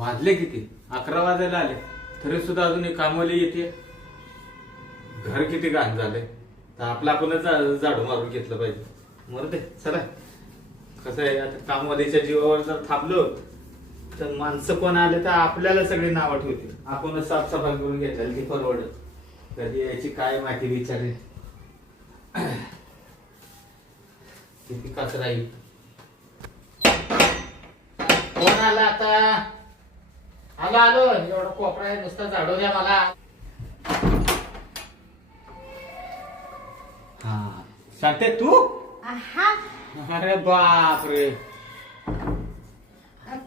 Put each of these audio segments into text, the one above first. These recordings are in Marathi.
वाजले किती? 11 वाजायला आले तरी सुद्धा अजून एक कामवाली येते. घर किती घाण झालंय तर आपलं आपणच झाडू मारून घेतलं पाहिजे. मरू दे चला. कसं आहे आता कामवालीच्या जीवावर जर थांबलो तर माणसं कोण आले तर आपल्याला सगळी नावं ठेवतील. आपणच साफसफाई करून घेतलेली ती परवडत. कधी याची काय माहिती विचारेल. किती कचरा येईल. कोण आला आता? आलो आलो. एवढा कोपरा आहे नुसता झाडू द्या मला. हा शांते तू? हा अरे बापरे.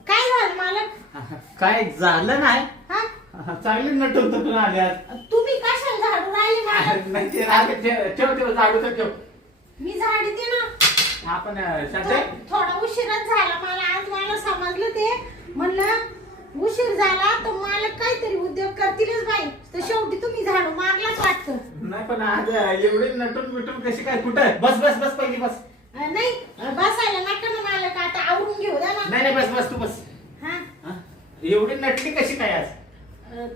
काय झालं मालक? काय झालं नाही. हा चांगली नटून तटून आल्यात. तुम्ही कशाला झाडू राहिले मालक? नाही ते राहते. ठेव ठेव झाडू तर ठेव. मी झाडते ना. आपण शांते थोडा उशीरच झाला मला. आज मला समजलं ते. म्हणलं उशीर झाला तर मालक काहीतरी उद्योग करतीलच बाई. तर शेवटी तुम्ही झाडू मारलाच वाटतं. नाही पण आज एवढी नटून मिटून कशी काय? कुठं? बस बस बस पहिली बस. नाही बसायला नका ना मालक. आता आवरून घेऊ द्या ना. नाही नाही बस बस तू बस. हा एवढी नटली कशी काय आज?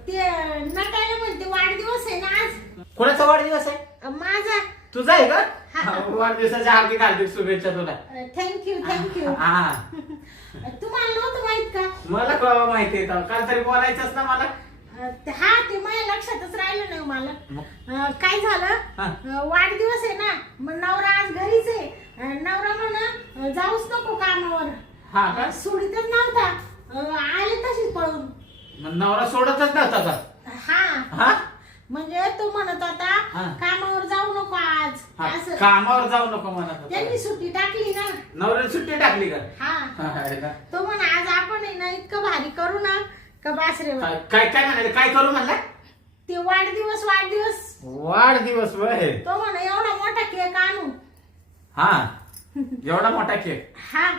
ते नटायला म्हणते वाढदिवस आहे ना आज. कोणाचा वाढदिवस आहे? माझा. तुझा आहे का? हा. वाढदिवसाच्या हार्दिक हार्दिक शुभेच्छा तुला. Thank you thank you. हा तुम्हाला नव्हतं माहित का? मला कळवा माहिती आहे. काल तरी बोलायचंच ना मला. हा ते माझ्या लक्षातच राहिलं नाही मला. काय झालं वाढदिवस आहे ना. मग नवरा आज घरीच आहे. नवरा म्हणा जाऊच नको कामावर. हा का? सोडीतच नव्हता. आले तशीच पळून. मग नवरा सोडतच नव्हता का? हा हा म्हणजे तो म्हणत हा. होता कामावर जाऊ नको आज हा, असं. कामावर जाऊ नको म्हणत त्यांनी होता. सुट्टी टाकली ना. नवऱ्याने सुट्टी टाकली का? हा अरे का? तो म्हणा आज आपण आहे ना इतकं भारी करू ना का बासरे. काय काय म्हणाले? काय करू म्हणला? ते वाढदिवस वाढदिवस. वाढदिवस वय. तो म्हणा एवढा मोठा केक आणू. हा एवढा मोठा केक? हा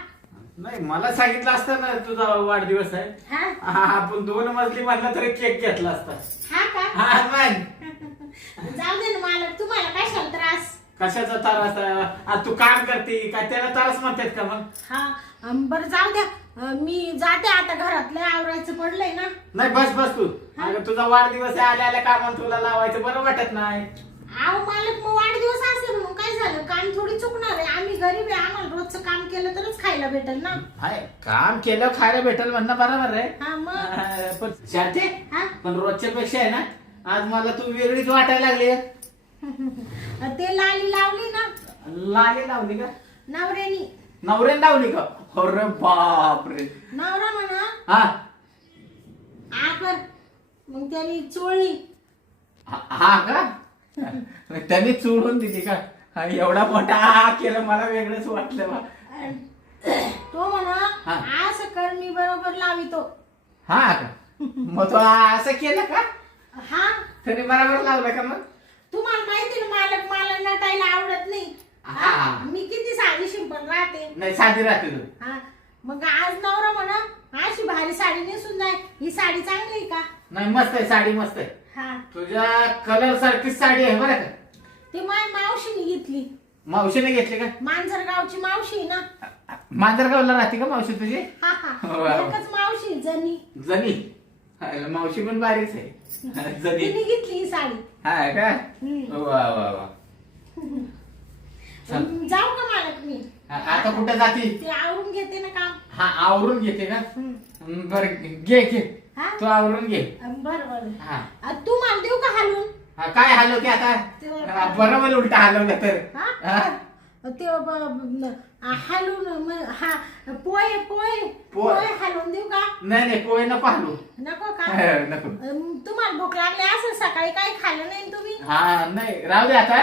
नाही मला सांगितलं असतं ना तुझा वाढदिवस आहे. हा आपण 2 मजली म्हणलं तरी केक घेतला असता. हा का? हा नाही जाऊ दे ना मालक. तुम्हाला कशाला त्रास? कशाचा त्रास आहे? तू काम करते काय त्याला त्रास म्हणतात का मग? हा बरं जाऊ द्या. मी जाते आता. घरातलं आवरायचं पडलंय ना. नाही बस बस तू. अगं तुझा वाढदिवस आहे. आल्या आल्या कामाला तुला लावायचं बरं वाटत नाही. अहो मालक मग वाढदिवस असेल मग काय झालं? काम थोडी चुकणार आहे. आम्ही गरीब आहे. आम्हाला रोजचं काम केलं तरच खायला भेटेल ना. हाय काम केलं खायला भेटेल म्हणणं बरोबर आहे. हा मग. पण शांती हा पण रोजच्या पेक्षा आहे ना आज मला तू वेगळीच वाटायला लागली. ते लाली लावली ना लाली लावली का? नवऱ्यानी. नवऱ्याने लावली का? अरे बापरे. नवरा म्हणा हा आकर. मग त्यांनी चोळली. हा का? त्यांनी चोडून दिली का? एवढा मोठा हा केलं मला वेगळंच वाटलं बा. तो म्हणा हा. असं कर मी बरोबर लावितो. हा का? मग तो असं केलं का? हा त्याने बरोबर लावलं का मग? तुम्हाला माहिती ना मालक मला नटायला आवडत नाही. हा. मी किती साधी सिंपल राहते. नाही साधी राहते तू. हा मग आज नवरा म्हणा अशी भारी साडी नेसून जाय. ही साडी चांगली आहे का? नाही मस्त आहे साडी मस्त आहे. हा तुझ्या कलर सारखीच साडी आहे बरं का? ती माझ्या मावशीने घेतली. मावशीने घेतली का? मांजरगावची मावशी आहे ना. मांजरगावला राहते का मावशी तुझी? हा हा वा वा. एकच मावशी आहे, जणी. जनी मावशी पण बारीच आहे. जनी तिने घेतली ही साडी. हा का? हम्म. वा वा वा. चल. जाऊ का मालक मी? आता कुठे जाती? ते आवरून घेते ना काम. हा आवरून घेते का? हम्म. बर घे घे. हा तू आवरून घे. बरं बरं. हा तू मला देऊ का हालून? काय हलव की आता? बरोबर उलट हलवलं तर. हा ते हालून हा पोहे पोहे पोहे हालून देऊ का? नाही नाही पोहे नको हलवू. नको का? नको. तुम्हाला भूक लागली असेल सकाळी काही खाल्लं नाही ना तुम्ही. हा नाही राहू दे आता.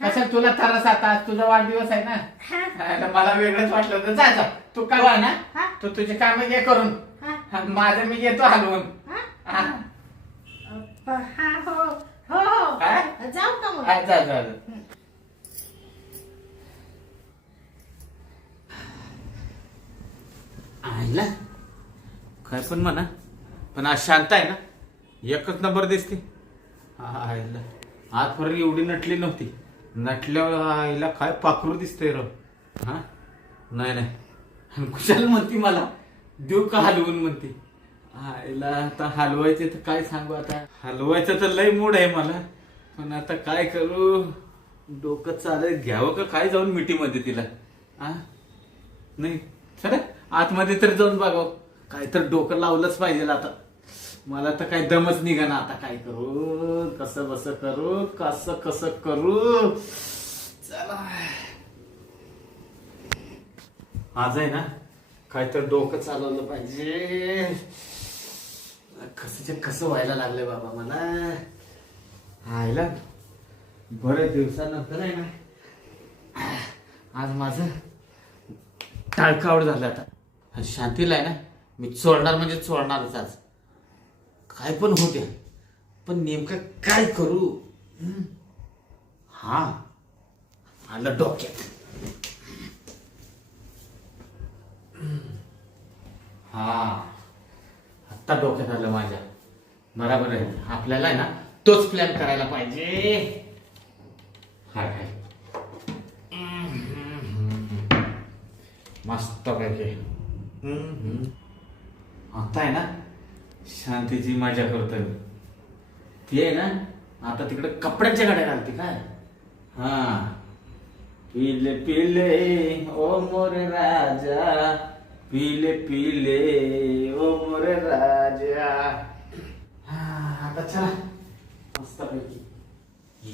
कसं तुला त्रास आता तुझा वाढदिवस आहे ना. हा मला वेगळंच वाटलं होतं. जा जा तू काय ना हा तू तुझे काम घे करून. हा माझं मी घेतो हलवून. हा हा हो हो हो काय? जाऊ का मग? जा जा जा. आईला काय पण म्हणा पण आज शांत आहे ना. एकच नंबर दिसते. आईला आजपर्यंत एवढी नटली नव्हती. नटल्यावर आईला काय पाखरू दिसतंय र. हा नाही नाही कुशाल म्हणती मला देऊ का हलवून म्हणते. आईला आता हलवायचे तर काय सांगू आता. हलवायचं तर लय मूड आहे मला, पण आता काय करू. डोकं चालेल घ्यावं का काय जाऊन मिठीमध्ये तिला. नाही चला आतमध्ये तर जाऊन बघावं. काय तर डोकं लावलंच पाहिजे आता. मला तर काही दमच निघाना आता. काय करू, कसं बस करू, कसं कसं करू. चला आज आहे ना काय तर डोकं चालवलं पाहिजे. कसं कसं व्हायला लागलंय बाबा मला. आयला बऱ्याच दिवसानंतर आहे ना आज माझं टाळकावड झालं. आता शांतीला आहे ना मी चोरणार म्हणजे चोरणारच आज. काय पण होत्या, पण नेमकं काय करू. हा आलं डोक्यात. हा आत्ता डोक्यात आलं माझ्या. बरोबर आहे, आपल्याला आहे ना तोच प्लॅन करायला पाहिजे. हाय हाय मस्त पैकी. आता आहे ना शांतीची मजा करतोय. ती आहे ना आता तिकडे कपड्यांच्या गाड्या घालते काय. हा पिले पिले ओ मोरे राजा, पिले पिले ओ मोरे राजा. हा आता चला मस्त पैकी.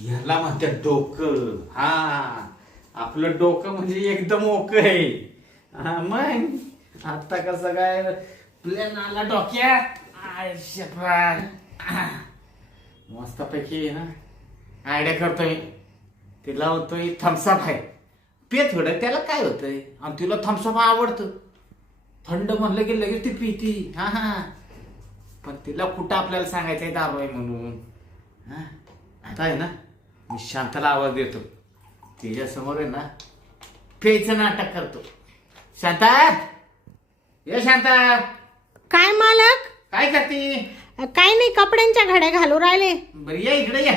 याला म्हणतात डोकं. हा आपलं डोकं म्हणजे एकदम ओक आहे. हा मग आता कसं काय प्लॅन आला डोक्यात. मस्त पैकी ना आयडिया करतोय. तिला होतोय थम्सअप आहे, पे थोडं त्याला काय होतंय. आणि तिला थम्सअप आवडतं. थंड म्हणलं की लगेच ती पिती. हा हा पण तिला कुठं आपल्याला सांगायचंय दारू आहे म्हणून. हा आता आहे ना मी शांताला आवाज देतो. तिच्या समोर आहे ना पेयचं नाटक करतो. शांता ये शांता. काय मालक? काय करते? काय नाही, कपड्यांच्या घड्या घालू राहिले. बरं ये इकडे ये.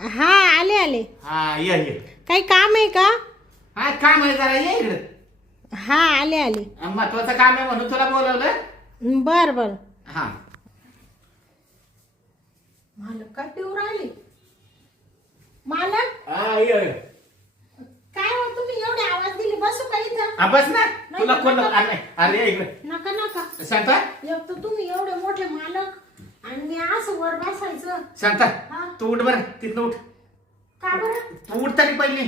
हा आले आले. हा ये ये. काही काम आहे का? हा काम आहे जरा ये इकडे. हा आले आले. महत्वाचं काम आहे म्हणून तुला बोलवलं. बर बर. हा मालक काय पिऊ राहिले? मालक हा ये. काय हो तुम्ही एवढे आवाज दिले? बसू का इथं? हा बस ना. नाही, तुला कोण नका. अरे ये इकडे. नका नका. शांता एक तर तुम्ही एवढे मोठे मालक आणि मी असं वर बसायचं. शांता हा? तू उठ बरं तिथनं उठ. का बरं? तू उठ तरी पहिली.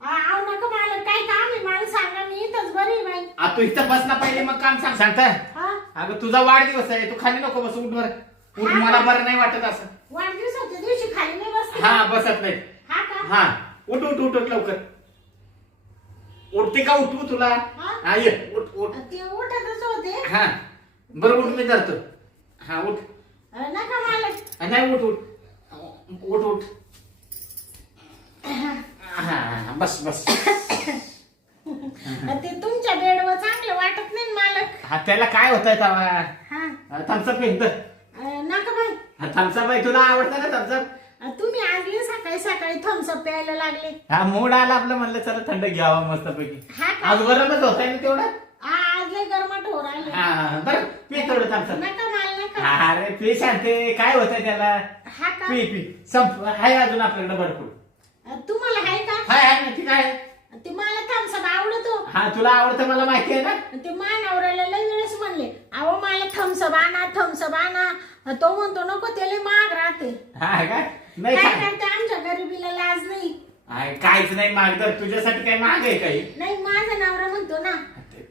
आव नका मालक, काय काम आहे मला सांगा, मी इथंच बरी आहे बाई. तू इथं बस ना पहिले मग काम सांग. शांता हा अगं तुझा वाढदिवस आहे, तू खाली नको बस. उठ बरं उठ. हा. मला बरं नाही वाटत असं. वाढदिवसाच्या दिवशी खाली नाही बसते. हा बसत नाही. हा का? हा उठ उठ उठ उठ लवकर. उठते का उठू तुला? हा? हा ये उठ उठ. ते उठतच होते. हा बरं उठ मी धरतो. हा उठ. नका मालक. नाही उठ उठ उठ उठ. हा बस बस. ते तुमच्या बेडवर चांगलं वाटत नाही ना मालक. हा त्याला काय होतंय तवा. हा थम्सअप आहे. नका बाई. थम्सअप आहे तुला आवडतं ना थम्सअप. तुम्ही आजले सकाळी सकाळी थम्सअप प्यायला लागले. हा मूड आला आपलं म्हणलं चला थंड घ्यावं मस्त पैकी. हा का? आज गरमच होत आहे ना तेवढं. आज लय गरमाट हो राहिले. हा बरं पी थोडं थम्सअप. नका मला नका. अरे पी शांते काय होतंय त्याला. हा का? पी पी संप आहे अजून आपल्याकडे भरपूर. तुम्हाला आहे का? हाय आहे ना ठीक आहे. ते मला थम्सअप आवडतो. हा तुला आवडतं मला माहिती आहे ना. ते मानवऱ्याला लय वेळेस म्हणले, अहो मला थम्सअप आणा थम्सअप आणा. तो म्हणतो नको, ते लय महाग राहते. हा काय नाही काय खा. करते, आमच्या गरीबीला लाज नाही. काहीच नाही महाग तर तुझ्यासाठी काही महाग आहे काही. नाही माझा नवरा म्हणतो ना.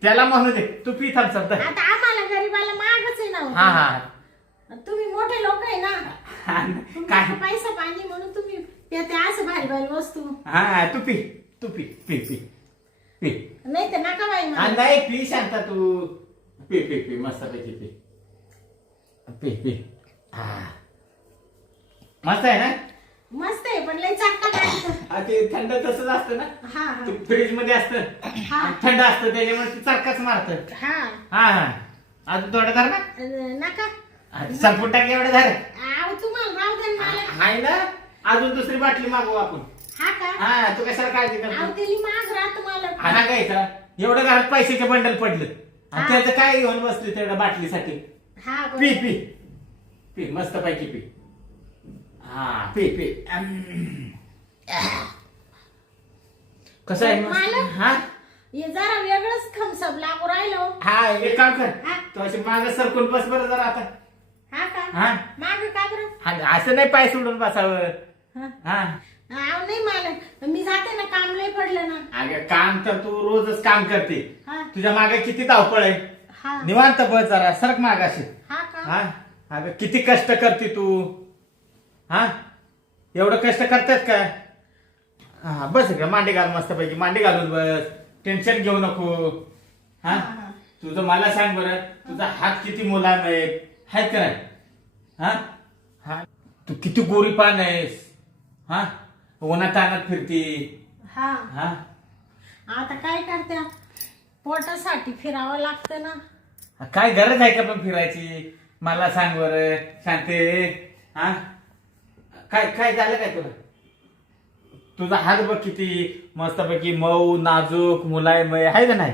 त्याला म्हणू दे तू पी थम्सअप. आता आम्हाला गरीबाला महागच आहे ना. हा हा तुम्ही मोठे लोक आहे ना. काय तुमचा पैसा पाणी म्हणून तुम्ही पिते असं भारी भारी वस्तू. हा तू पी तू पी पी पी पी. नाही तर नका बाई हा मला. नाही पी शांता तू. पी पी पी मस्त पैकी पी पी पी. हा मस्त आहे ना. मस्त आहे पण लय चांगला काढतो. हा ते थंड तसंच असतं ना. हा हा फ्रीज मध्ये असतं हा थंड असतं त्याच्यामुळे ते चरकाच मारतं. हा. हा हा अजून थोडं धर ना. नका. संपून टाक एवढं धर. अहो तुम्हाला राहू द्या ना मला. आहे ना अजून दुसरी बाटली मागवू आपण. हा का? हा तू कशाला काळजी अहो करतो. त्याला महाग राहतो मला. हा घ्यायचा एवढं घरात पैशाचे बंडल पडलं आणि हा. त्याचं काय घेऊन बसले तेवढ्या बाटलीसाठी. हा पी बरोबर. पी पी मस्त पैकी पी. हा पी पी. कसं आहे मालक? हा हे जरा वेगळंच थम्सअप लागू राहिलो. हा एक काम कर हा? तू अशी माग सरकून बस बरं जरा आता. हा का हा? माग का बरं? हा, असं नाही पाय सोडून बसावं. हा. हा अहो, नाही मालक मी जाते ना, काम लय पडलं ना. अगं काम तर तू रोजच काम करते. हा तुझ्या मागे किती धावपळ आहे. हा निवांत बस जरा सरक मागाशी. हा का हा अगं किती कष्ट करते तू. हा एवढं कष्ट करतात का. हा बस इकडे मांडी घाल मस्त पैकी मांडी घालून बस. टेन्शन घेऊ नको. हा हा. तुझं मला सांग बरं तुझा हात किती मुलायम आहेत का नाही. हा हा तू किती गोरी पान आहेस. हा उन्हात आणत फिरती. हा हा आता काय करत्या, पोटासाठी फिरावं लागतं ना. काय गरज आहे का पण फिरायची. मला सांग बरं शांते. हा काय काय झालं काय तुला. तुझा हात बघ किती मस्तपैकी मऊ नाजूक मुलायम आहे का नाही.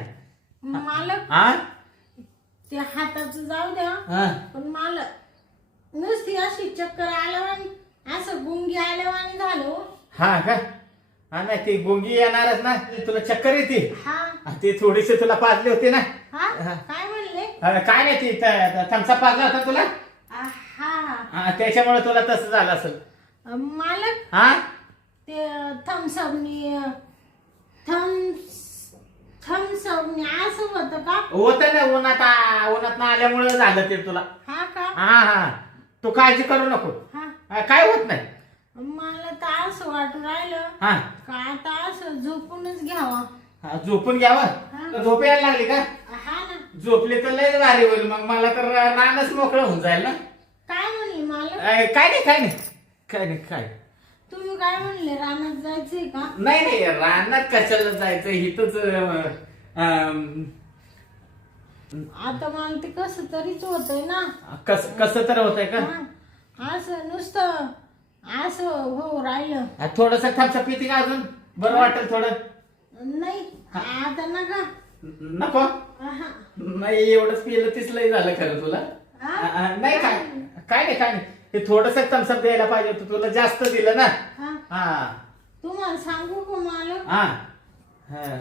मालक हा ते हाताचं जाऊ द्या, हा पण मला नुसती अशी चक्कर आल्यावानी, असं गुंगी आल्यावानी झालं. हा का हा नाही ती गुंगी येणारच ना. तुला चक्कर येते. हा ती थोडीशी तुला पाजली होती ना. हा काय म्हणले. काय नाही ती थमसा पाजला होता तुला. हा हा त्याच्यामुळे तुला तसं झालं असेल. मालक हा ते थम्सअपनी थम्सअपनी असं होतं का. होत ना उन्हात ना आल्यामुळे झालं ते तुला. हा का हा हा तू काळजी करू नको. हा काय होत नाही. मला तर असं वाटून राहिलं हा का आता असं झोपूनच घ्यावा. हा, झोपून घ्यावं. हा. तर झोप यायला लागली का. हा ना झोपले तर लय भारी होईल. मग मला तर रानच मोकळं होऊन जाईल ना. काय म्हणले मालक. काय नाही काय तुम्ही काय म्हणले, रानात जायचंय का. नाही नाही रानात कशाला जायचं हिथंच. आता मला ते कसं तरीच होतंय ना. कसं तर होतंय का. हा, असं नुसतं असं हो राहिलं. थोडस थम्सअप पिते का अजून बरं वाटेल थोडं. नाही आता नका. नको हा. नाही एवढंच पिलं तीच लय झालं खरं तुला. हा? नाही काय नाही हे थोडस थम्सअप द्यायला पाहिजे होतं. तुला जास्त दिलं ना. हा. हा तुम्हाला सांगू का मालक. हा हा.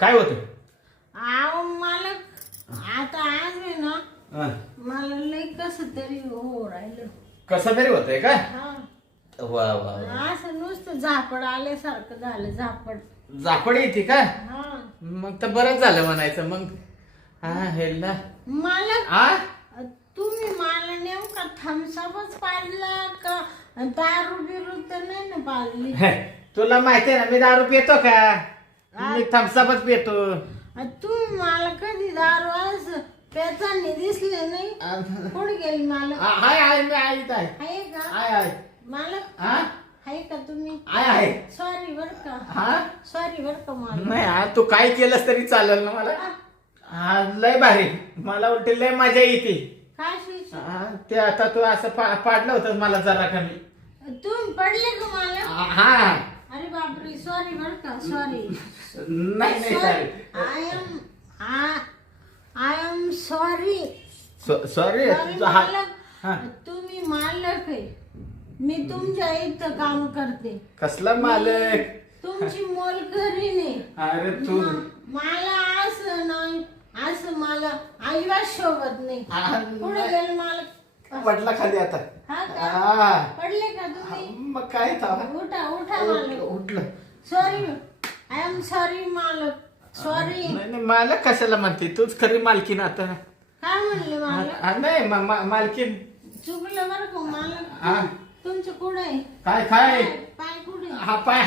काय होत. आव मालक आता आज आहे ना, मला लय कसं तरी हो राहिलं. कसं तरी होतंय का. हा वा वा वा. असं नुसतं झापड आल्यासारखं झालं. झापड. झापड येते का. हा मग तर बरंच झालं म्हणायचं मग. हा हेला मालक आ तुम्ही मला नेमका थम्सअपच पाजला का दारू बिरू तर नाही ना पाजली. तुला माहितीये ना मी दारू पितो का. मी थम्सअपच पितो. तुम्ही मला कधी दारू असं पेताना दिसले नाही. कुठे गेली मालक. आहे मी आहे इथं आहे. आहे का आहे मालक. हा आहे का तुम्ही. आहे सॉरी बर का. हा सॉरी बर का मालक. नाही तू काय केलंस तरी चालेल ना मला. हा लय भारी मला उलटी लय मजा येते. काय शिश. ते आता तू असं पाडलं होतं मला जरा कमी. तुम्ही पडले का मालक. हा अरे बापरे सॉरी बर का. सॉरी. नाही sorry. I am sorry. Sorry मालक. हा. तुम्ही मालक आहे. मी तुमच्या इथं काम करते. कसला मालक. तुमची मोलकरी नाही. अरे तू मला असं नाही, असं मला अजिबात शोभत नाही. पुढे गेले मालक. पडला खाली आता. हा का हा. पडले का तुम्ही. मग काय थांबा. उठा उठा मालक. उठलं. सॉरी आय एम सॉरी मालक. सॉरी. नाही मालक कशाला म्हणते तूच खरी मालकीन आता. काय म्हणले मालक. नाही मालकीन. चुकलं बरं का मालक. हा. तुमचं कुठं आहे. काय पाय कुठे. हा पाय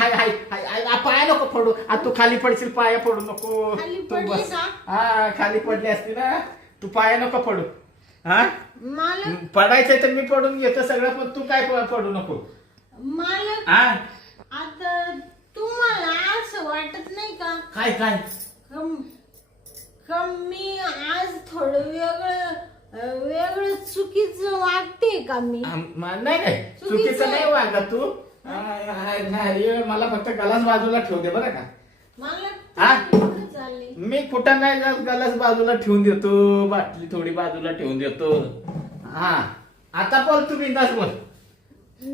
पाय नको पडू. तू खाली पडशील पाया पडू नको. खाली तू पडली बस. का? हा खाली पडली असती ना. तू पाया नको पडू. हा मालक. पडायचंय तर मी पडून घेतो सगळं पण तू काय पडू नको. मालक हा आता तुम्हाला असं वाटत नाही का काय मी आज थोडं वेगळं चुकीचं वाटते का मी. नाही चुकीचं नाही वागत तू. मला फक्त गलास बाजूला ठेवू दे बरं का. मला कुठं चालले. मी कुठं नाही गलास बाजूला ठेवून देतो. बाटली थोडी बाजूला ठेवून देतो. हा आता बोल तू बिंदास बोल.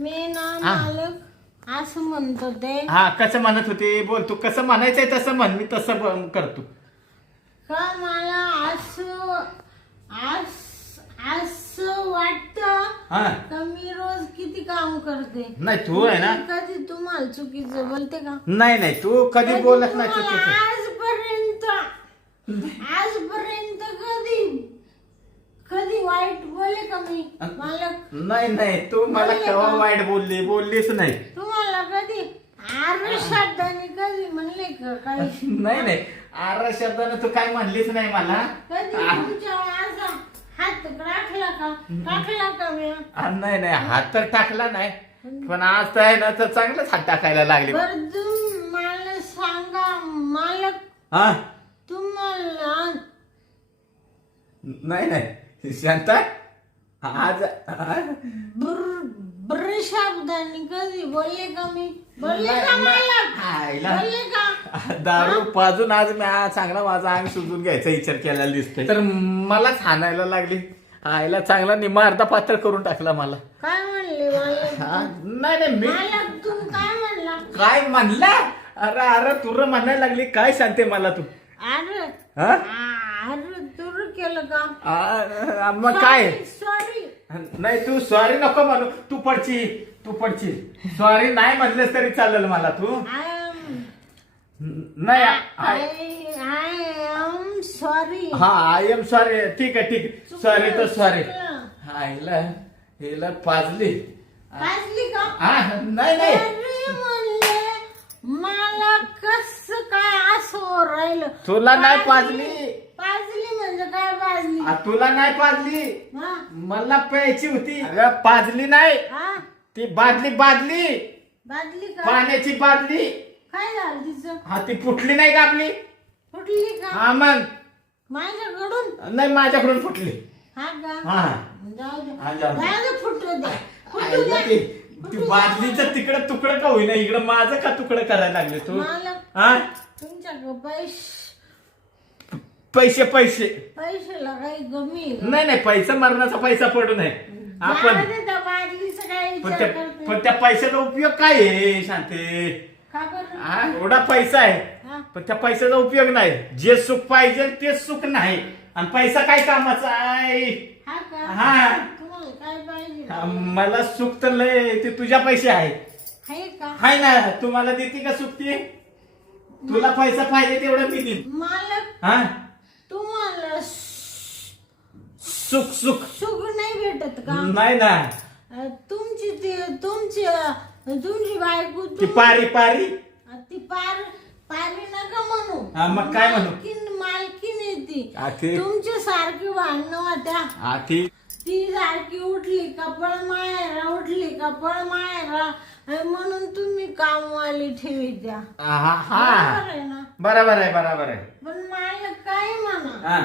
मी ना हा. मालक असं म्हणत होते हा कसं म्हणत होते बोल तू कसं म्हणायचंय तसं म्हण मी तसं करतो. का मला असं वाटतं हा का मी रोज किती काम करते. नाही तू आहे ना. मी कधी तुम्हाला चुकीचं बोलते का? नाही तू कधी बोलत नाही तुम्हाला चुकीचं. आजपर्यंत कधी वाईट बोले का मी मालक? नाही तू मला बोलले केव्हा का? वाईट बोललीच नाही. तुम्हाला कधी शब्दाने कधी म्हणले का काही? नाही आरा शब्दानं तू काय म्हणलीच नाही मला. कधी तुमच्या असा हात टाकला का मी? नाही हात तर टाकला नाही पण आज तर आहे ना तर चांगलंच हात टाकायला लागले. बरं तुम्ही मला सांगा मालक, हा तुम्हाला नाही शांता आज बर शब्दाने कधी बोलले का मी? बोलले नाही, का नाही. मालक? आईला. बोलले का? दारू पाजून आज मी चांगला माझा अंग सुजून घ्यायचा विचार केला दिसतोय तर मलाच हाणायला लागली. आईला चांगला निम्मा अर्धा पातळ करून टाकला मला. काय म्हणले मालक? नाही मी मालक तुम्ही काय म्हणला? काय म्हणला. अरे तुर म्हणायला लागली काय सांगते मला तू. अरे हा तुर केलं का? मग काय सॉरी. नाही तू सॉरी नको म्हणू. तू पडची सॉरी नाही म्हणलेस तरी चालेल मला. तू नाही आय एम सॉरी. हा आय एम सॉरी. ठीक आहे सॉरी तर सॉरी. हिला पाजली. पाजली का? हा नाही अरे म्हणले मला कसं काय असं राहिलं. तुला नाही पाजली. पाजली म्हणजे काय पाजली? तुला नाही पाजली हा? मला प्यायची होती. अगं पाजली नाही हा? ती बादली बादली का? पाण्याची बादली. काय झालं तिचं? हा ती फुटली नाही का आपली? फुटली का? हा मग माझ्याकडून? नाही माझ्याकडून फुटली. हा का? हा जाऊ दे. हा, जाऊ दे. जाऊ दे, फुटू दे. फुटू आईला दे. ती बादलीचं तिकडं तुकडं का होईना इकडं माझं का तुकडं करायला लागले तू. मालक हा तुमच्याकडे पैशाला काही कमी आहे का? नाही पैसा मरणाचा पैसा पडू नये आपण. जाऊ दे, त्या बादलीचं काय विचार करते? पण त्या पैशाचा उपयोग काय आहे शांते. का बरं? हा एवढा पैसा आहे हा? पण त्या पैशाचा उपयोग नाही. जे सुख पाहिजे तेच सुख नाही आणि पैसा काय कामाचा आहे. हा का? हा. तुम्हाला काय पाहिजे? हा, मला सुख तर लय ते तुझ्या पैसे आहे. आहे का? हाय ना तुम्हाला देते का सुख ती. तुला पैसा पाहिजे तेवढं मी देईन. मालक हा तुम्हाला सुख सुख नाही भेटत का? नाही ना. तुमची बायको ती पारी ती पारी नका म्हणू. हा, मग काय म्हणू? मालकीन आहे ती. हा, ती- तुमच्या सारखी भांडणं होत्या. ती सारखी उठली कपळ मायरा उठली कपळ मायरा म्हणून तुम्ही कामवाली ठेवी द्या. बरोबर आहे ना? बरोबर आहे. पण मला काय म्हणा हा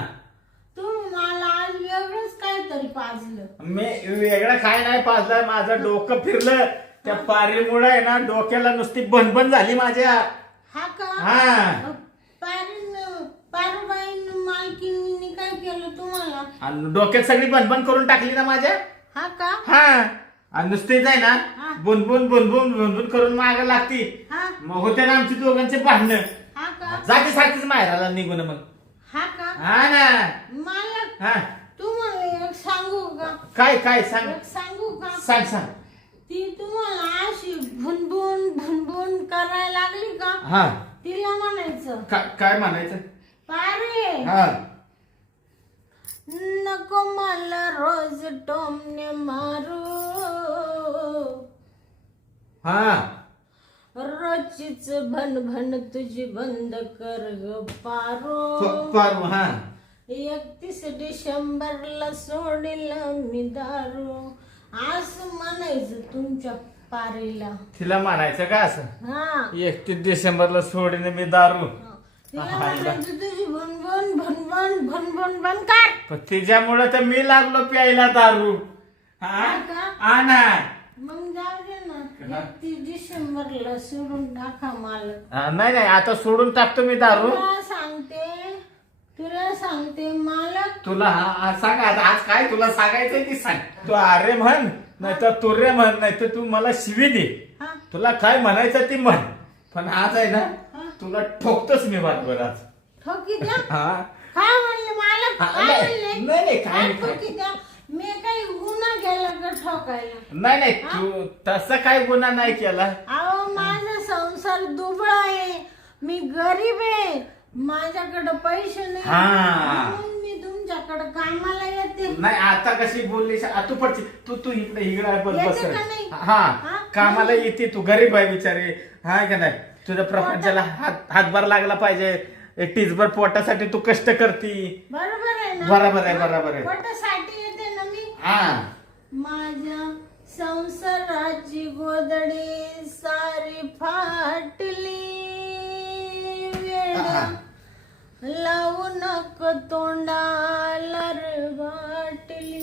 तुम्ही मला आज वेगळंच काहीतरी पाजलं. मी वेगळं काय नाही पाजलाय. माझं डोकं फिरलं त्या पारीमुळे आहे ना. डोक्याला नुसती बनबन झाली माझ्या. हा का? हा पारुबाईन मालकीनी काय केलं तुम्हाला? आणि डोक्यात सगळी बनबन करून टाकली ना माझ्या. हा का? हा आणि नुसतीच आहे ना हा. बुनबुन करून माग लागती. हा? मग होते ना आमची दोघांचे भांडणं. हा का? जाती सारखीच माहेराला निघून मग. हा का? हा ना. मालक हा तुम्हाला एक सांगू का? काय सांग एक सांगू का? सांग. ती तुम्हाला अशी भुनभुन करायला लागली का? हा तिला म्हणायचं काय म्हणायचं. पारे हा नको मला रोज टोमने मारू. हा रोजचीच भन तुझी बंद कर ग पारो. पारू. हा 31 डिसेंबरला सोडील मी दारू असं म्हणायचं तुमच्या पारीला. तिला म्हणायचं का असं. हा 31 डिसेंबरला सोडीन मी दारू. तिला म्हणायचं तुझी भनभन बंद कर. पण तिच्यामुळे तर मी लागलो प्यायला दारू. हा का? हा ना. मग जाऊ दे ना 31 डिसेंबरला सोडून टाका मालक. नाही आता सोडून टाकतो मी दारू. तुला सांगते सांगते मालक. तुला सांग आज काय तुला सांगायचंय ती सांग. तू अरे म्हण नाही तर तू रे म्हण नाही तर तू मला शिवी दे. हा तुला काय म्हणायचं ती म्हण. पण आज आहे ना हा. तुला ठोकतोच मी बरोबर आज. ठोकी द्या. हा काय म्हणले मालक? काय म्हणले? नाही काय काय नाही ठोकी द्या? मी काही गुन्हा केला का ठोकायला? नाही तू तसा काय गुन्हा नाही केला. अहो माझा संसार दुबळा आहे, मी गरीब आहे, माझ्याकडे पैसे नाही हा. म्हणून मी तुमच्याकडे कामाला येते. नाही आता कशी बोलली तू पडची तू इकडे बस येते का नाही? हा कामाला येते तू गरीब आहे बिचारे. हा का नाही तुझ्या प्रपंचाला हातभार लागला पाहिजे. टीचभर पोटासाठी तू कष्ट करती. बरोबर आहे ना? बरोबर आहे. पोटासाठी येते ना मी. हा माझ्या संसाराची गोदडी सारी फाटली, वेड्या लावू नक तोंडाला रे वाटली.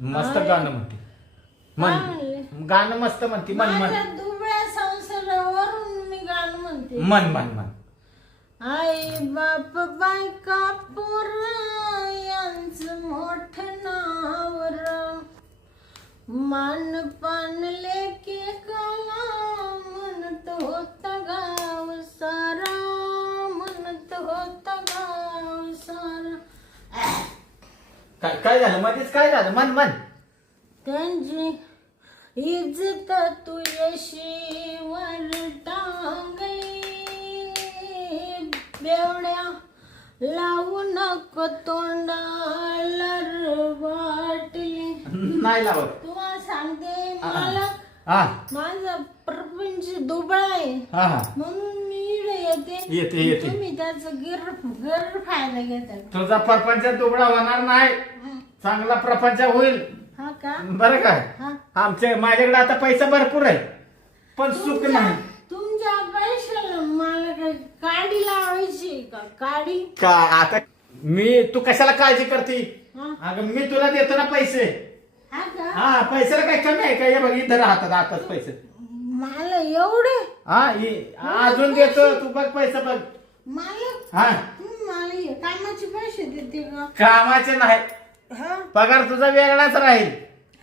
मस्त गाणं म्हणते म्हणले? गाणं मस्त म्हणते माझ्या दुबळ्या संसारावरून मी गाणं म्हणते. मन आई बाप बायका पोर यांचं मोठ नावर, मान पान लेके काला म्हणत होता गाव सारा, म्हणत होता गाव सारा. काय झालं मध्येच काय झालं मन त्यांची इज्जत तुझ्याशीवर टांगली, बेवड्या लावू नको तोंडाला वाटली. नाही लावत. तुम्हाला सांगते मालक, हा माझा प्रपंच दुबळा आहे हा म्हणून मी इकडे येते. तुम्ही त्याचा गैरफायदा घेता. तुझा प्रपंच दुबळा होणार नाही, चांगला प्रपंच होईल. हा का? बरं काय हा. माझ्याकडे आता पैसा भरपूर आहे पण सुख नाही. तुमच्या पैशाला मला काय काडी लावायची का? काडी का आता तू कशाला काळजी करते. हा अगं मी तुला देतो ना पैसे. हा का? हा पैशाला काय कमी आहे का. हे बघ इथं राहतात आताच पैसे. मला एवढे अजून देतो तू बघ पैसा बघ. मालक हा तुम्ही मला हे कामाचे पैसे देते का? कामाचे नाही हा पगार तुझा वेगळाच राहील.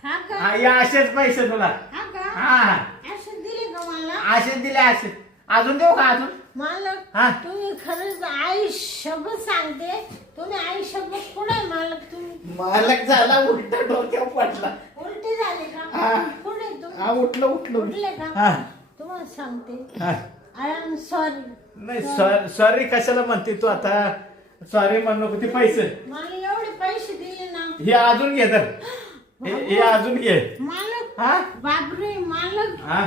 हा का? या असेच पैसे तुला. हा का? हा असे दिले का मला? असेच दिले असेच. अजून देऊ का अजून. मालक हा तुम्ही खरंच आई शब्द सांगते. तुम्ही आई शब्द कुठे मालक? तुम्ही मालक झाला उलटा डोक्यावर पडला. उलटे झाले का? हा. कुठे तुम्ही? हा उठलं उठले का? हा तुम्हाला सांगते हा आय एम सॉरी. नाही सॉरी कशाला म्हणते तू आता. सॉरी म्हणू नको ते पैसे. मला एवढे पैसे दिले ना. हे अजून घे तर. हे अजून घे. मालक हा बापरे मालक हा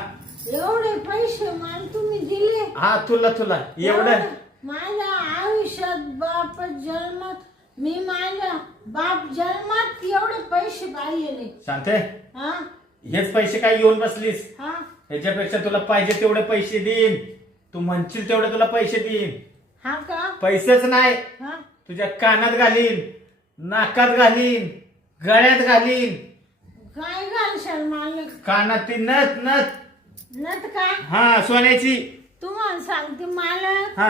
एवढे पैसे मला तुम्ही दिले. हा तुला एवढं. माझ्या आयुष्यात बाप जन्मात मी माझ्या बाप जन्मात एवढे पैसे पाहिले नाही. सांगते हा हेच पैसे काय येऊन बसलीस. हा ह्याच्यापेक्षा तुला पाहिजे तेवढे पैसे देईन. तू म्हणशील तेवढे तुला पैसे देईन. हा का? पैसेच नाही हा तुझ्या कानात घालीन, नाकात घालीन, गळ्यात घालीन. काय घालशाल मालक? कानात नथ नत का? हा सोन्याची. तुम्हाला सांगते मालक, हा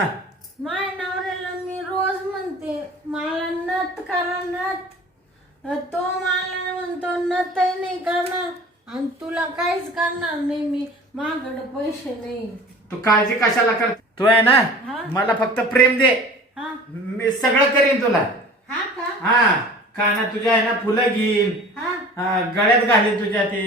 माझ्या नवऱ्याला मी रोज म्हणते मला नत करा नत. तो मला म्हणतो नतही नाही करणार आणि तुला काहीच करणार नाही. मी माझ्याकडे पैसे नाही. तू काळजी कशाला कर. तू आहे ना हा. मला फक्त प्रेम दे. हा मी सगळं करीन तुला. हा का? हा कानात तुझ्या आहे ना फुलं घेईन. हा गळ्यात घालीन तुझ्या ते.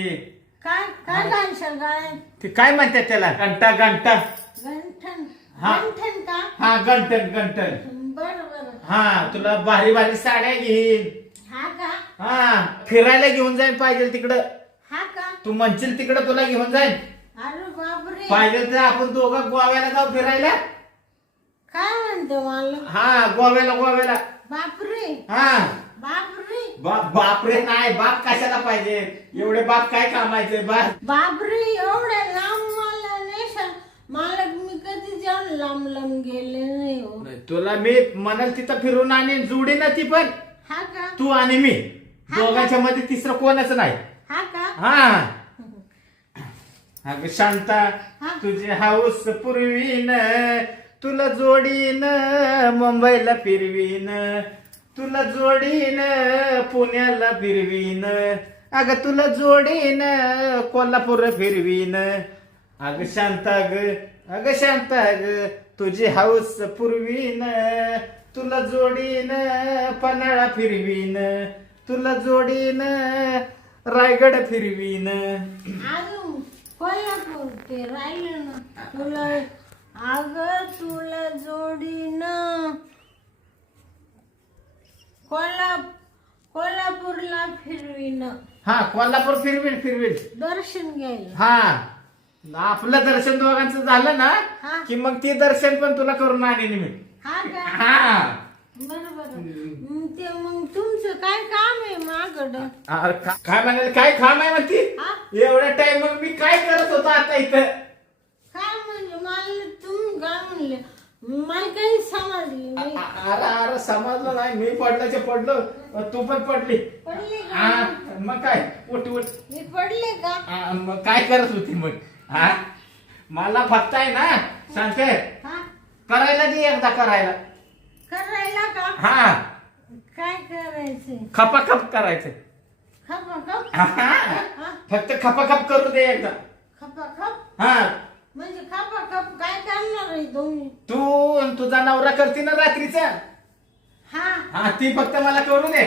काय काय घालशाल गाळ्यात? ते काय म्हणतात त्याला घंटा. गंठन. हा. गंठन का? हा गंटन. बर बर. हा तुला भारी साड्या घेईन. हा का? हा फिरायला घेऊन जाईन पाहिजे तिकडं. हा का? तू म्हणशील तिकडं तुला घेऊन जाईन. अरे बापरे पाहिजे तर आपण दोघं गोव्याला जाऊ फिरायला. काय म्हणतो मला? हा गोव्याला. बापरे हा बापरे बापरे नाही बाप कशाला पाहिजे. एवढे बाप काय कामायचे बापरे एवढ्या लांब मला नेशाल मालक. मी कधी जाऊन लांब गेले नाही हो. तुला मी म्हणाल तिथं फिरून आणि जुडी ना ती पण. हा का? तू आणि मी दोघांच्या मध्ये तिसरं कोणच नाही. हा का? हा अगं शांता हा. तुझी हाऊस पुरवीन तुला जोडीन मुंबईला फिरवीन, तुला जोडीन पुण्याला फिरवीन, अगं तुला जोडीन कोल्हापूर फिरवीन. अगं शांता ग, अगं शांता ग, तुझी हाऊस पुरवीन, तुला जोडीन पन्हाळा फिरवीन, तुला जोडीन रायगड फिरवीन. अजून कोल्हापूर ते राहिलं ना तुला. अगं तुला जोडीनं कोल्हापूरला फिरवीन. हा कोल्हापूर फिरवीन फिरवीन. दर्शन घ्यायला. हा आपलं दर्शन दोघांचं झालं ना हा. की मग ते दर्शन पण तुला करून आणीन मी. हा का? हा बरोबर. ते मग तुमचं काय काम आहे माझ्याकडं? काय म्हणाले, काय काम आहे म्हणती? हा? एवढा टाइम मग मी काय करत होतो आता इथं? काय म्हणजे मला तुम्ही काय म्हणले मला काही समजली नाही. अरे समजलं नाही. मी पडल्याचे पडलो, तू पण पडली. पडले हा, का? मग काय उठ उठ. मी पडले का? मग काय करत होती मग? हा मला फक्त आहे ना सांगते, हा करायला दे एकदा करायला. करायला का? हा काय करायचंय? खपाखप करायचं. खपा खप. हा, फक्त खपाखप करू दे एकदा. खपा खप हा म्हणजे खपा खप काय करणार आहे तुम्ही? तू आणि तुझा नवरा करते ना रात्रीचा. हा हा ती फक्त मला करू दे.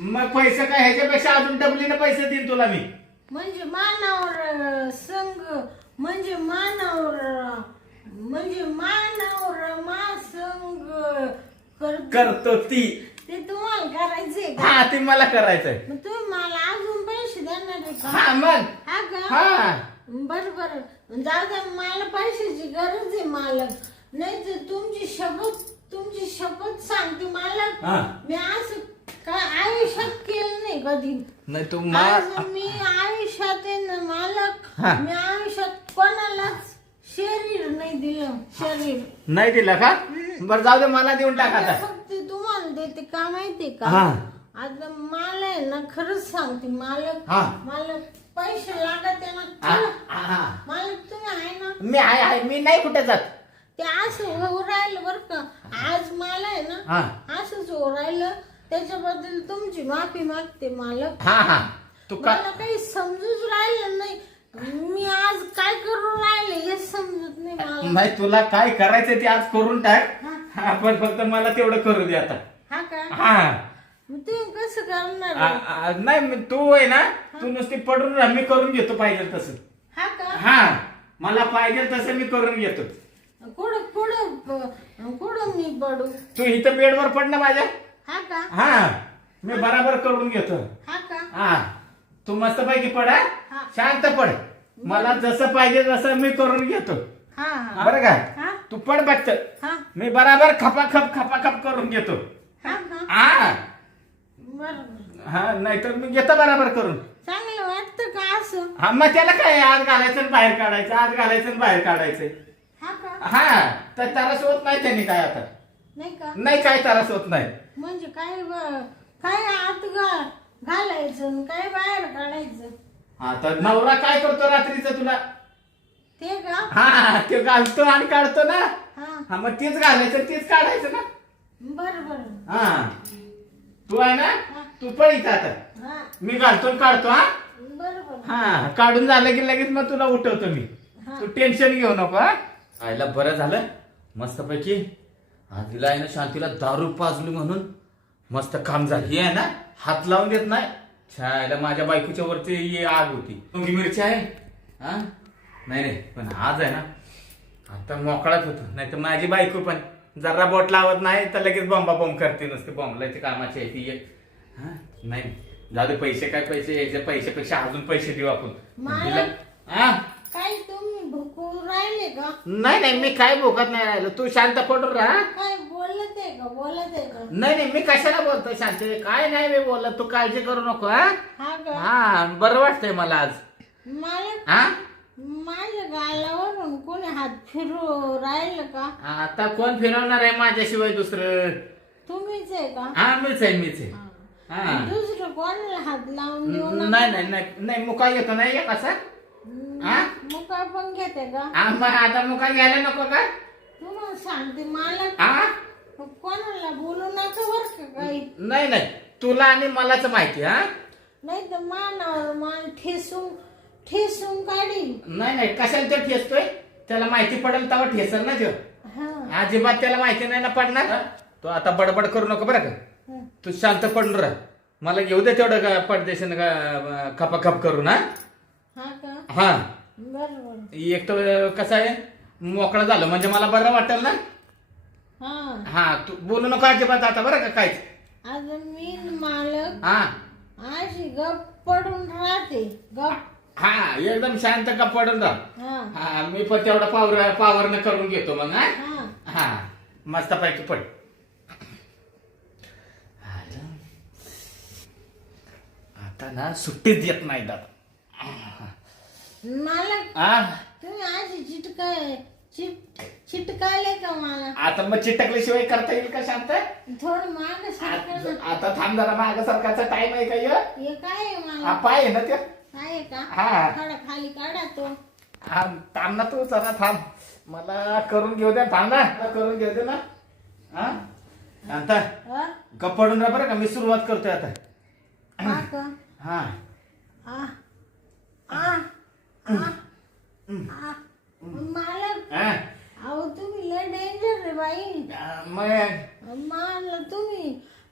मग पैसे काय ह्याच्यापेक्षा अजून डबलीने पैसे देईन तुला मी. म्हणजे मानावर संग म्हणजे मानावर मा संग करतो ती. ते तुम्हाला करायचंय का? हा ते मला करायचंय. मग तुम्ही मला अजून पैसे देणार आहे का? हा मग हा का? हा बर बर जाऊ द्या. मला पैशाची गरज आहे मालक. नाही तर तुमची शपथ सांगते मालक. हा. मी असं काय आयुष्यात केलं नाही कधी. नाही तू आज मी आयुष्यात आहे ना मालक. हा. मी आयुष्यात कोणालाच शरीर नाही दिलं. शरीर नाही दिला का? बरं जाऊ दे, मला देऊन टाक आता. फक्त तुम्हाला देते का माहितीये का? हा. आता मला आहे ना खरंच सांगते मालक. हा. मला पैसे लागत आहे ना. हा, चला. हा. मालक तुम्ही आहे ना. मी आहे मी नाही कुठे जात. ते असं होऊ राहिलं बर का. आज मला आहे ना हा असंच होऊ राहिलं. त्याच्याबद्दल तुमची माफी मागते मालक. हा हा तू का मला काही समजूच राहिलं नाही. मी आज काय करून राहिले हे समजत नाही मला. नाही तुला काय करायचं ते आज करून टाक. हा. आपण फक्त मला तेवढं करू दे आता. हा का? हा मग तुम्ही कसं करणार? नाही तू आहे ना, तू नुसती पडून राह, मी करून घेतो पाहिजे तसं. हा का? हा मला पाहिजे तसं मी करून घेतो. कुठं मी पडू? तू इथं बेडवर पड ना माझ्या. हा का? हा मी बराबर करून घेतो. हा का? हा तू मस्त पैकी पड. हा? हा. शांत पड. मला जसं पाहिजे तसं मी करून घेतो. हा हा. बरं का? हा तू पड बघत. हा. मी बराबर खपाखप करून घेतो. हा का? हा बरोबर. हा नाहीतर मी घेतो बराबर करून. चांगलं वाटतं का असं? हा मग त्याला काय आज घालायचं आणि बाहेर काढायचं, आज घालायचं आणि बाहेर काढायचं. हा का? हा तर त्रास होत नाही त्यांनी काय आता. नाही का? नाही काय त्रास होत नाही. म्हणजे काय आत घालायचं आणि काय बाहेर काढायचं? हा तर नवरा काय करतो रात्रीचं तुला? ते का? हा ते घालतो आणि काढतो ना. हा हा मग तेच घालायचं तेच काढायचं ना. बरोबर. हा तू आहे ना, तू पण इथं आता. हा मी घालतो आणि काढतो. हा बरोबर. हा काढून झालं की लगेच मग तुला उठवतो मी. हा. तू टेन्शन घेऊ नको. हा आईला बरं झालं मस्तपैकी. आधीला आहे ना शांतीला दारू पाजली म्हणून मस्त काम झालं. हे आहे ना हात लावून देत नाही. छायला माझ्या बायकोच्या वरती ही आग होती. मुंगी मिरची आहे. हा नाही नाही पण आज आहे ना आता मोकळाच होतो. नाही तर माझी बायको पण जरा बोट लावत नाही तर लगेच बॉम्ब करते. नुसते बॉम्बलाची कामाची आहे ती. हा नाही जाऊ दे. पैसे काय पैसे यायचे, पैशापेक्षा अजून पैसे देऊ आपण. मला- हा काय तुम्ही भुकू राहिले का? नाही नाही मी काय भोगत नाही राहिलो. तू शांत पडून राहा. काय बोलत आहे का? नाही नाही मी कशाला बोलतोय शांती. काय नाही मी बोलत. तू काळजी करू नको. हा हा का? हा बरं वाटतंय मला आज. मला हा माझ्या गालावरून कोणी हात फिरू राहिलं का? आता कोण फिरवणार आहे माझ्याशिवाय दुसरं? तुम्हीच आहे का? हा मीच आहे. हा दुसरं कोणाला हात लावून देऊ नका. नाही मुका घेतो नाही एक असा. हा? मग काय पण घेते का? मग आता मुका घ्यायला नको का? तुम्हाला तुम्हाला सांगते मला हा कोणाला बोलू नका बर का काही. नाही नाही तुला आणि मलाच माहिती हा. नाही तर मानावर मान ठेसून काढीन. नाही नाही कशाला तो ठेसतोय त्याला माहिती पडेल तेव्हा ठेसल ना तो. हा अजिबात त्याला माहिती नाही ना पडणार. तो आता बडबड करू नको बरं का. तू शांत पडून राह. मला घेऊ दे तेवढं परदेशानं खपाखप करून हा. हा का हा बरोबर. एक तर कसं आहे मोकळं झालं म्हणजे मला बरं वाटेल ना. हा हा तू बोलू नको अजिबात आता बरं का काहीच. आता मी न मालक हा अशी गप पडून राहते गप. हा एकदम शांत का पडून राह. हा हा मी पण तेवढा पावरनं करून घेतो मग हा. हा हा मस्त पैकी पड. आता ना सुट्टीच देत नाही दादा. मालक हा तुम्ही अशी चिटकाले का मला. आता मग चिटकल्याशिवाय करता येईल का शांत. थोडं माग सारखं ना. आता थांब जरा माग सरकारचा टाइम आहे का ह्यो? हे काय आहे हा मला पाय आहे ना ते. काय आहे का हा. थोडा खाली काढा तो. हा थांब ना तू जरा थांब मला करून घेऊ दे. थांब ना मला करून घेऊ दे ना. हा आता हा? गप्प पडून राहा बरं का मी सुरुवात करतोय आता. हा का हा आ आ आ आ मालक हा. अहो तुम्ही लय डेंजर रे बाई. मग मला तुम्ही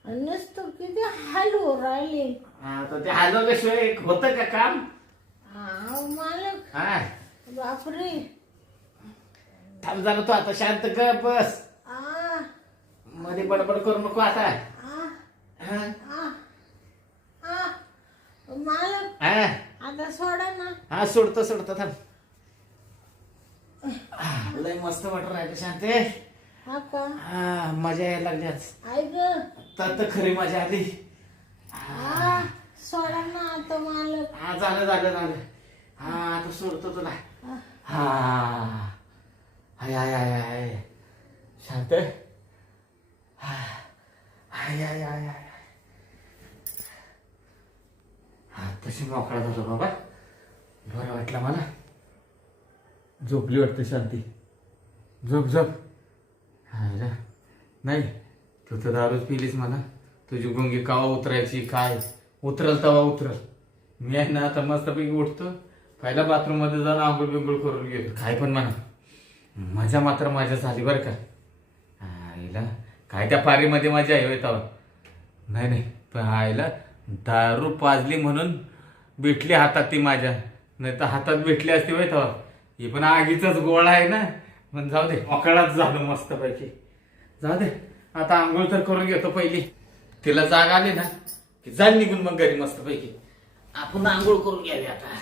नुसतं किती हलवू राहिले. आता ते हलवल्याशिवाय होतं का काम. अहो मालक हा बापरे. थांब जरा तू आता शांत कर बस. आ मध्ये बडबड करू नको आता. आ हा आ आ मालक हा. आता सोडा ना. हा सोडतो थांब. लय मस्त वाटत राहिलं शांते. हा का हा मजा यायला लागली आज. ऐक तर खरी मजा आली. आ सोडा ना आता मालक. हा झालं. हा आता सोडतो तुला. हा हाय हाय हाय हाय शांत. हाय हाय हाय हाय. हा तशी मोकळा झालो बाबा. बरं वाटलं मला. झोपली वाटतं शांती. झोप हाय नाही तू तर दारूच पिलीस मला. तुझी गुंगी कावा उतरायची काय उतरल तवा उतरल. मी आहे ना आता मस्तपैकी उठतो पहिला बाथरूम मध्ये जाऊन आंघोळ बिंघोळ करून घेतो. काय पण म्हणा मजा मात्र मजा झाली बरं का. आईला काय त्या पारीमध्ये मजा आहे तवा. नाही पण आईला दारू पाजली म्हणून भेटली हातात ती माझ्या. नाही तर हातात भेटली असती होय तवा. ही पण आगीचाच गोळा आहे ना. पण जाऊ दे मोकळाच झालो मस्त पैकी. जाऊ दे आता आंघोळ तर करून घेतो पहिली. तिला जाग आली ना की जाईल निघून मग घरी मस्त पैकी. आपण आंघोळ करून घ्यावी आता.